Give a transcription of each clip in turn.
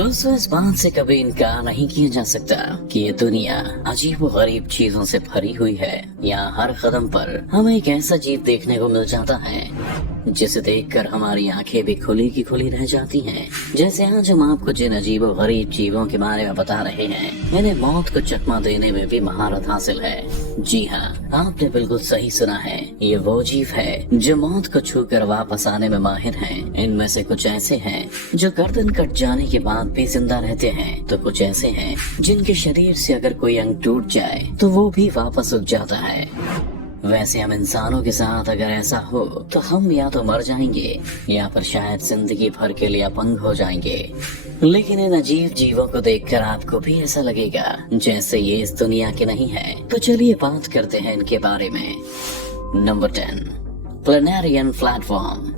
दोस्तों, इस बात से कभी इनकार नहीं किया जा सकता कि ये दुनिया अजीब व गरीब चीजों से भरी हुई है। यहाँ हर कदम पर हमें एक ऐसा जीव देखने को मिल जाता है जिसे देखकर हमारी आंखें भी खुली की खुली रह जाती हैं। जैसे आज हम आपको जिन अजीब व गरीब जीवों के बारे में बता रहे हैं, इन्हें मौत को चकमा देने में भी महारत हासिल है। जी हाँ, आपने बिल्कुल सही सुना है। ये वो जीव है जो मौत को छूकर वापस आने में माहिर हैं। इनमें से कुछ ऐसे हैं जो गर्दन कट जाने के बाद भी जिंदा रहते हैं, तो कुछ ऐसे हैं जिनके शरीर से अगर कोई अंग टूट जाए तो वो भी वापस उग जाता है। वैसे हम इंसानों के साथ अगर ऐसा हो तो हम या तो मर जाएंगे या फिर शायद जिंदगी भर के लिए अपंग हो जाएंगे। लेकिन इन अजीब जीवों को देखकर आपको भी ऐसा लगेगा जैसे ये इस दुनिया के नहीं है। तो चलिए बात करते हैं इनके बारे में। Number 10, planarian flatworm.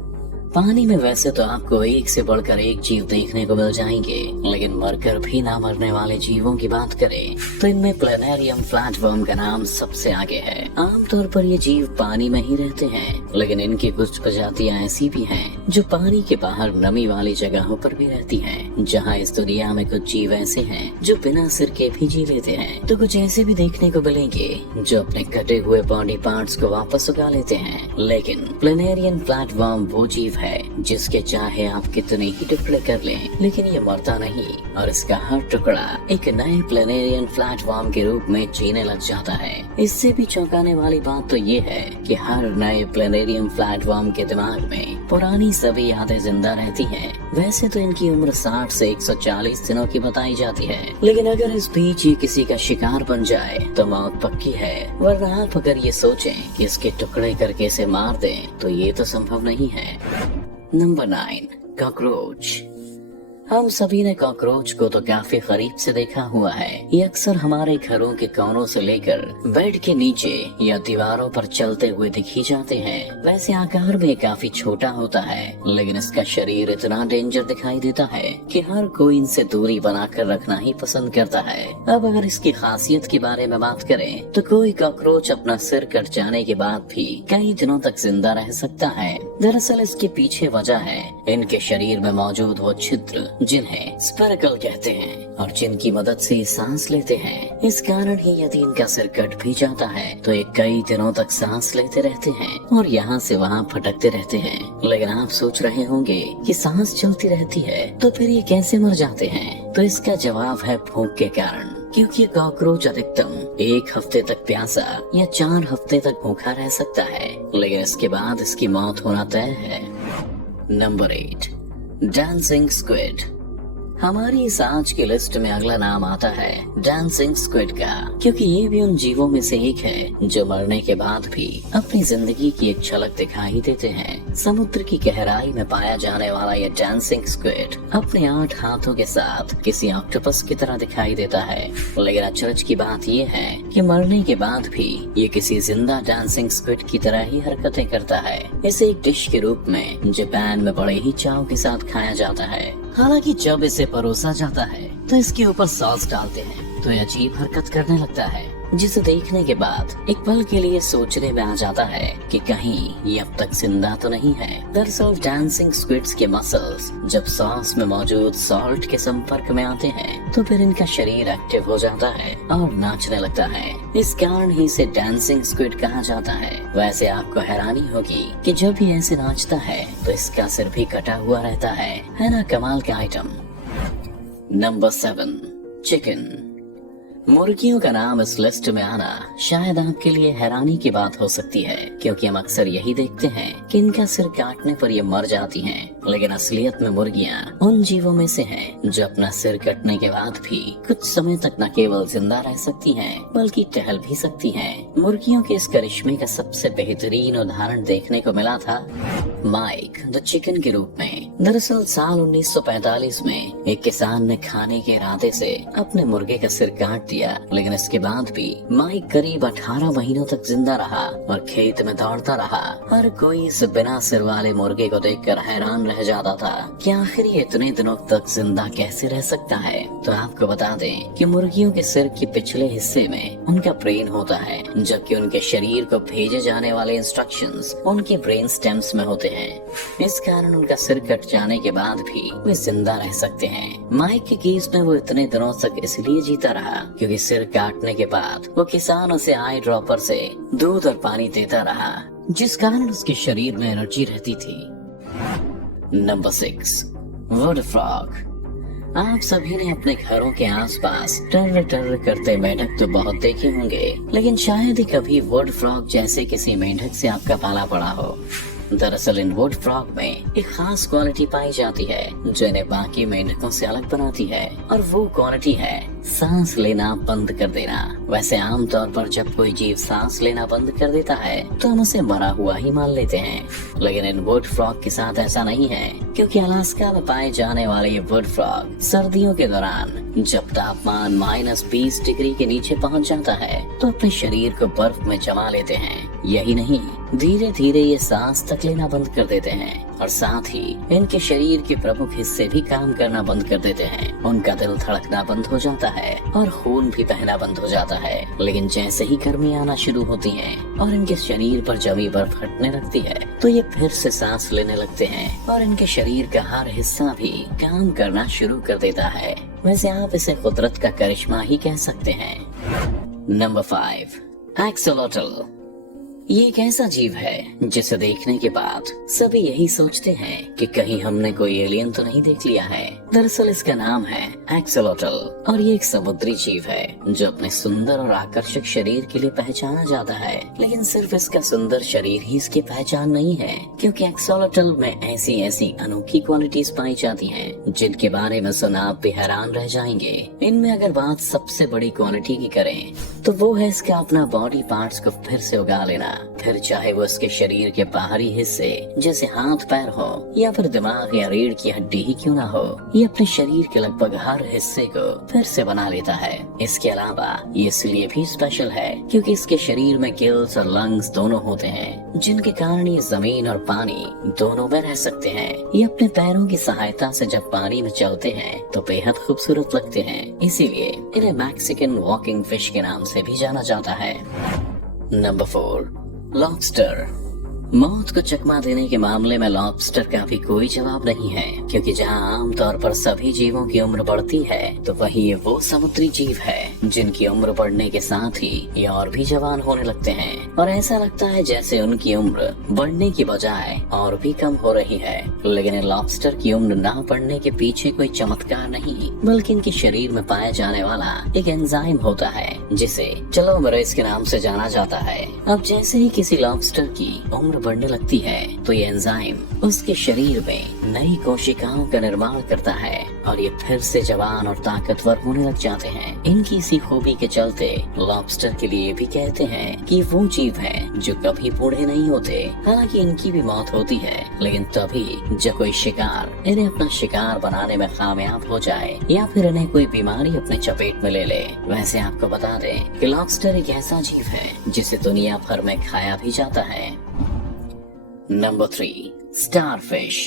पानी में वैसे तो आपको एक से बढ़कर एक जीव देखने को मिल जाएंगे, लेकिन मरकर भी ना मरने वाले जीवों की बात करें तो इनमें प्लेनेरियम फ्लैटवर्म का नाम सबसे आगे है। आमतौर पर ये जीव पानी में ही रहते हैं, लेकिन इनकी कुछ प्रजातियां ऐसी भी हैं जो पानी के बाहर नमी वाली जगहों पर भी रहती हैं। जहाँ इस दुनिया में कुछ जीव ऐसे हैं जो बिना सिर के भी जी लेते हैं, तो कुछ ऐसे भी देखने को मिलेंगे जो अपने कटे हुए बॉडी पार्ट्स को वापस उगा लेते हैं। लेकिन प्लेनेरियन फ्लैटवर्म वो जीव है जिसके चाहे आप कितने ही टुकड़े कर लें, लेकिन ये मरता नहीं और इसका हर टुकड़ा एक नए प्लेनेरियन फ्लैटवर्म के रूप में जीने लग जाता है। इससे भी चौंकाने वाली बात तो ये है कि हर नए प्लेनेरियन फ्लैटवर्म के दिमाग में पुरानी सभी यादें जिंदा रहती हैं। वैसे तो इनकी उम्र 60 से 140 दिनों की बताई जाती है, लेकिन अगर इस बीच ये किसी का शिकार बन जाए तो मौत पक्की है। वरना आप अगर ये सोचें कि इसके टुकड़े करके इसे मार दें तो ये तो संभव नहीं है। Number 9, cockroach. हम सभी ने कॉकरोच को तो काफी करीब से देखा हुआ है। ये अक्सर हमारे घरों के कोनों से लेकर बेड के नीचे या दीवारों पर चलते हुए दिखी जाते हैं। वैसे आकार में काफी छोटा होता है, लेकिन इसका शरीर इतना डेंजर दिखाई देता है कि हर कोई इनसे दूरी बनाकर रखना ही पसंद करता है। अब अगर इसकी खासियत के बारे में बात करें तो कोई कॉकरोच अपना सिर कट जाने के बाद भी कई दिनों तक जिंदा रह सकता है। दरअसल इसके पीछे वजह है इनके शरीर में मौजूद वो छिद्र जिन्हें स्पेरिकल कहते हैं और जिनकी मदद से सांस लेते हैं। इस कारण ही यदि इनका सिर कट भी जाता है तो ये कई दिनों तक सांस लेते रहते हैं और यहाँ से वहाँ भटकते रहते हैं। लेकिन आप सोच रहे होंगे कि सांस चलती रहती है तो फिर ये कैसे मर जाते हैं? तो इसका जवाब है भूख के कारण, क्योंकि कॉकरोच अधिकतम 1 हफ्ते तक प्यासा या 4 हफ्ते तक भूखा रह सकता है, लेकिन इसके बाद इसकी मौत होना तय है। Number 8, dancing squid. हमारी इस आज की लिस्ट में अगला नाम आता है डांसिंग स्क्विड का, क्योंकि ये भी उन जीवों में से एक है जो मरने के बाद भी अपनी जिंदगी की एक झलक दिखाई देते हैं। समुद्र की गहराई में पाया जाने वाला ये डांसिंग स्क्विड अपने 8 हाथों के साथ किसी ऑक्टोपस की तरह दिखाई देता है, लेकिन अचरज की बात ये है कि मरने के बाद भी ये किसी जिंदा डांसिंग स्क्विड की तरह ही हरकतें करता है। इसे एक डिश के रूप में जापान में बड़े ही चाव के साथ खाया जाता है। हालांकि जब इसे परोसा जाता है तो इसके ऊपर सॉस डालते हैं तो ये अजीब हरकत करने लगता है, जिसे देखने के बाद एक पल के लिए सोचने में आ जाता है कि कहीं ये अब तक जिंदा तो नहीं है। दरअसल डांसिंग स्क्विड्स के मसल्स जब सॉस में मौजूद सॉल्ट के संपर्क में आते हैं तो फिर इनका शरीर एक्टिव हो जाता है और नाचने लगता है। इस कारण ही इसे डांसिंग स्क्विड कहा जाता है। वैसे आपको हैरानी होगी कि जब ये ऐसे नाचता है तो इसका सिर भी कटा हुआ रहता है ना? कमाल का आइटम। Number 7, chicken. मुर्गियों का नाम इस लिस्ट में आना शायद आपके लिए हैरानी की बात हो सकती है, क्योंकि हम अक्सर यही देखते हैं कि इनका सिर काटने पर ये मर जाती हैं, लेकिन असलियत में मुर्गियां उन जीवों में से हैं जो अपना सिर कटने के बाद भी कुछ समय तक न केवल जिंदा रह सकती हैं बल्कि टहल भी सकती हैं। मुर्गियों के इस करिश्मे का सबसे बेहतरीन उदाहरण देखने को मिला था माइक द चिकन के रूप में। दरअसल साल 1945 में एक किसान ने खाने के इरादे से अपने मुर्गे का सिर काट दिया, लेकिन इसके बाद भी माइक करीब 18 महीनों तक जिंदा रहा और खेत में दौड़ता रहा। हर कोई इस बिना सिर वाले मुर्गे को देखकर हैरान रह जाता था कि आखिर ये इतने दिनों तक जिंदा कैसे रह सकता है। तो आपको बता दें कि मुर्गियों के सिर के पिछले हिस्से में उनका ब्रेन होता है, जबकि उनके शरीर को भेजे जाने वाले इंस्ट्रक्शंस उनके ब्रेन स्टेम्स में होते हैं। इस कारण उनका सिर कट जाने के बाद भी वे जिंदा रह सकते हैं। माइक के केस में वो इतने दिनों तक इसलिए जीता रहा क्योंकि सिर काटने के बाद वो किसानों से आई ड्रॉपर से दूध और पानी देता रहा, जिस कारण उसके शरीर में एनर्जी रहती थी। Number 6, would frog. आप सभी ने अपने घरों के आसपास टर्र टर्र करते मेंढक तो बहुत देखे होंगे, लेकिन शायद ही कभी वुड फ्रॉग जैसे किसी मेंढक से आपका पाला पड़ा हो। दरअसल इन वुड फ्रॉग में एक खास क्वालिटी पाई जाती है जो इन्हें बाकी मेंढकों से अलग बनाती है, और वो क्वालिटी है सांस लेना बंद कर देना। वैसे आमतौर पर जब कोई जीव सांस लेना बंद कर देता है तो हम उसे मरा हुआ ही मान लेते हैं, लेकिन इन वुड फ्रॉग के साथ ऐसा नहीं है, क्योंकि अलास्का में पाए जाने वाले ये वुड फ्रॉग सर्दियों के दौरान जब तापमान -20 डिग्री के नीचे पहुंच जाता है तो अपने शरीर को बर्फ में जमा लेते हैं। यही नहीं, धीरे धीरे ये सांस तक लेना बंद कर देते हैं, और साथ ही इनके शरीर के प्रमुख हिस्से भी काम करना बंद कर देते हैं। उनका दिल धड़कना बंद हो जाता है और खून भी बहना बंद हो जाता है। लेकिन जैसे ही गर्मी आना शुरू होती है और इनके शरीर पर जमी बर्फ हटने लगती है तो ये फिर से सांस लेने लगते हैं, और इनके शरीर का हर हिस्सा भी काम करना शुरू कर देता है। वैसे आप इसे कुदरत का करिश्मा ही कह सकते हैं। Number 5, axolotl. ये एक ऐसा जीव है जिसे देखने के बाद सभी यही सोचते हैं कि कहीं हमने कोई एलियन तो नहीं देख लिया है। दरअसल इसका नाम है एक्सोलोटल, और ये एक समुद्री जीव है जो अपने सुंदर और आकर्षक शरीर के लिए पहचाना जाता है। लेकिन सिर्फ इसका सुंदर शरीर ही इसकी पहचान नहीं है, क्योंकि एक्सोलोटल में ऐसी ऐसी अनोखी क्वालिटीज पाई जाती हैं जिनके बारे में सुना आप भी हैरान रह जाएंगे। इनमें अगर बात सबसे बड़ी क्वालिटी की करें तो वो है इसका अपना बॉडी पार्ट्स को फिर से उगा लेना। फिर चाहे वो उसके शरीर के बाहरी हिस्से जैसे हाथ पैर हो या फिर दिमाग या रीढ़ की हड्डी ही क्यों ना हो, ये अपने शरीर के लगभग हर हिस्से को फिर से बना लेता है। इसके अलावा ये इसलिए भी स्पेशल है क्योंकि इसके शरीर में गिल्स और लंग्स दोनों होते हैं, जिनके कारण ये जमीन और पानी दोनों में रह सकते हैं। ये अपने पैरों की सहायता से जब पानी में चलते हैं तो बेहद खूबसूरत लगते हैं, इसीलिए इन्हें मैक्सिकन वॉकिंग फिश के नाम से भी जाना जाता है। Number 4, lobster. मौत को चकमा देने के मामले में लॉबस्टर का भी कोई जवाब नहीं है, क्योंकि जहां आमतौर पर सभी जीवों की उम्र बढ़ती है तो वही ये वो समुद्री जीव है जिनकी उम्र बढ़ने के साथ ही ये और भी जवान होने लगते हैं, और ऐसा लगता है जैसे उनकी उम्र बढ़ने की बजाय और भी कम हो रही है। लेकिन लॉबस्टर की उम्र ना बढ़ने के पीछे कोई चमत्कार नहीं, बल्कि इनके शरीर में पाया जाने वाला एक एंजाइम होता है जिसे टेलोमेरेज के नाम से जाना जाता है। अब जैसे ही किसी लॉबस्टर की उम्र बढ़ने लगती है तो ये एंजाइम उसके शरीर में नई कोशिकाओं का निर्माण करता है, और ये फिर से जवान और ताकतवर होने लग जाते हैं। इनकी इसी खूबी के चलते लॉबस्टर के लिए भी कहते हैं कि वो जीव है जो कभी बूढ़े नहीं होते। हालांकि इनकी भी मौत होती है, लेकिन तभी जब कोई शिकार इन्हें अपना शिकार बनाने में कामयाब हो जाए या फिर इन्हें कोई बीमारी अपने चपेट में ले ले। वैसे आपको बता दें कि लॉबस्टर एक ऐसा जीव है जिसे दुनिया भर में खाया भी जाता है। Number 3, starfish.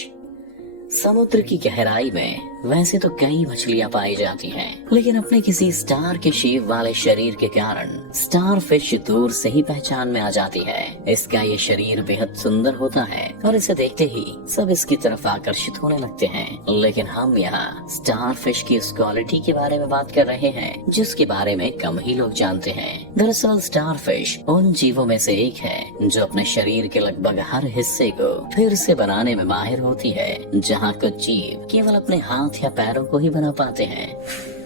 समुद्र की गहराई में वैसे तो कई मछलियां पाई जाती हैं, लेकिन अपने किसी स्टार के शेप वाले शरीर के कारण स्टारफिश दूर से ही पहचान में आ जाती है। इसका ये शरीर बेहद सुंदर होता है और इसे देखते ही सब इसकी तरफ आकर्षित होने लगते हैं। लेकिन हम यहाँ स्टारफिश की उस क्वालिटी के बारे में बात कर रहे हैं जिसके बारे में कम ही लोग जानते हैं। दरअसल स्टारफिश उन जीवों में से एक है जो अपने शरीर के लगभग हर हिस्से को फिर से बनाने में माहिर होती है। जहाँ कुछ जीव केवल अपने हाथ या पैरों को ही बना पाते हैं,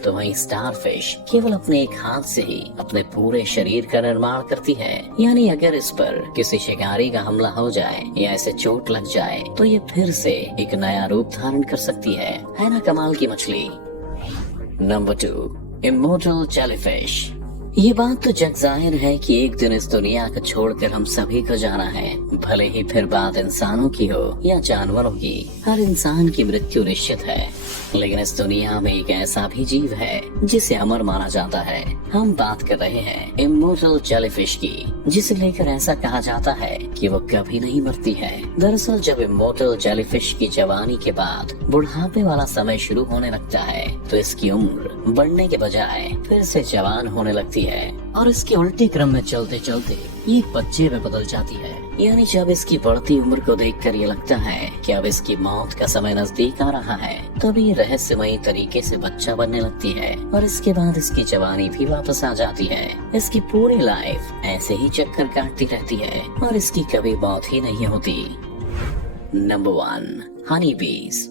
तो वहीं स्टारफिश केवल अपने एक हाथ से ही अपने पूरे शरीर का निर्माण करती है। यानी अगर इस पर किसी शिकारी का हमला हो जाए या इसे चोट लग जाए तो ये फिर से एक नया रूप धारण कर सकती है ना कमाल की मछली। Number 2, immortal jellyfish. ये बात तो जग जाहिर है कि एक दिन इस दुनिया को छोड़कर हम सभी को जाना है। भले ही फिर बात इंसानों की हो या जानवरों की, हर इंसान की मृत्यु निश्चित है। लेकिन इस दुनिया में एक ऐसा भी जीव है जिसे अमर माना जाता है। हम बात कर रहे हैं इमोर्टल जेलीफिश की, जिसे लेकर ऐसा कहा जाता है कि वो कभी नहीं मरती है। दरअसल जब इमोर्टल जेलीफिश की जवानी के बाद बुढ़ापे वाला समय शुरू होने लगता है, तो इसकी उम्र बढ़ने के बजाय फिर से जवान होने लगती है और इसके उल्टे क्रम में चलते चलते ये बच्चे में बदल जाती है। यानी जब इसकी बढ़ती उम्र को देखकर ये लगता है कि अब इसकी मौत का समय नजदीक आ रहा है, तब ये रहस्यमयी तरीके से बच्चा बनने लगती है और इसके बाद इसकी जवानी भी वापस आ जाती है। इसकी पूरी लाइफ ऐसे ही चक्कर काटती रहती है और इसकी कभी मौत ही नहीं होती। नंबर 1, हनी बीज।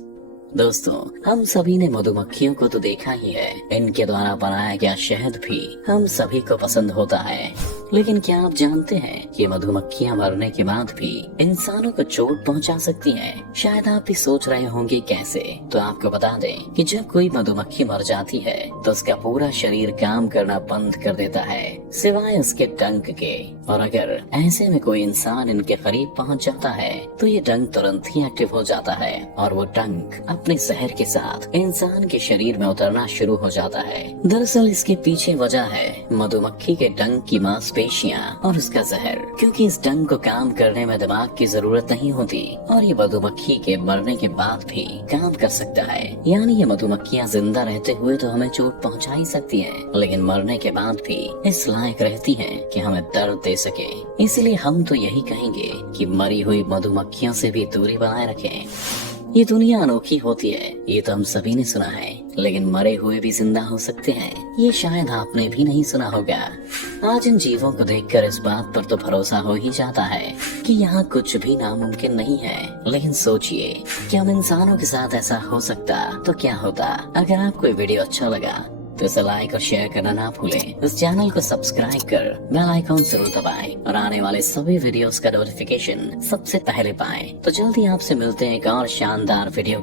दोस्तों, हम सभी ने मधुमक्खियों को तो देखा ही है। इनके द्वारा बनाया गया शहद भी हम सभी को पसंद होता है। लेकिन क्या आप जानते हैं कि मधुमक्खियां मरने के बाद भी इंसानों को चोट पहुंचा सकती हैं? शायद आप भी सोच रहे होंगे कैसे। तो आपको बता दें कि जब कोई मधुमक्खी मर जाती है तो उसका पूरा शरीर काम करना बंद कर देता है, सिवाय उसके डंक के। और अगर ऐसे में कोई इंसान इनके करीब पहुंच जाता है तो ये डंक तुरंत ही एक्टिव हो जाता है और वो डंक अपने जहर के साथ इंसान के शरीर में उतरना शुरू हो जाता है। दरअसल इसके पीछे वजह है मधुमक्खी के डंक की मांसपेशियां और उसका जहर, क्योंकि इस डंक को काम करने में दिमाग की जरूरत नहीं होती और ये मधुमक्खी के मरने के बाद भी काम कर सकता है। यानी ये मधुमक्खियां जिंदा रहते हुए तो हमें चोट पहुंचा ही सकती हैं, लेकिन मरने के बाद भी इस लायक रहती हैं कि हमें दर्द दे सके। इसलिए हम तो यही कहेंगे कि मरी हुई मधुमक्खियों से भी दूरी बनाए रखें। ये दुनिया अनोखी होती है, ये तो हम सभी ने सुना है, लेकिन मरे हुए भी जिंदा हो सकते हैं, ये शायद आपने भी नहीं सुना होगा। आज इन जीवों को देखकर इस बात पर तो भरोसा हो ही जाता है कि यहाँ कुछ भी नामुमकिन नहीं है। लेकिन सोचिए कि हम इंसानों के साथ ऐसा हो सकता तो क्या होता। अगर आपको ये वीडियो अच्छा लगा तो इसे लाइक और शेयर करना ना भूलें। इस चैनल को सब्सक्राइब कर बेल आइकॉन जरूर दबाएं और आने वाले सभी वीडियोस का नोटिफिकेशन सबसे पहले पाएं। तो जल्दी आपसे मिलते हैं एक और शानदार वीडियो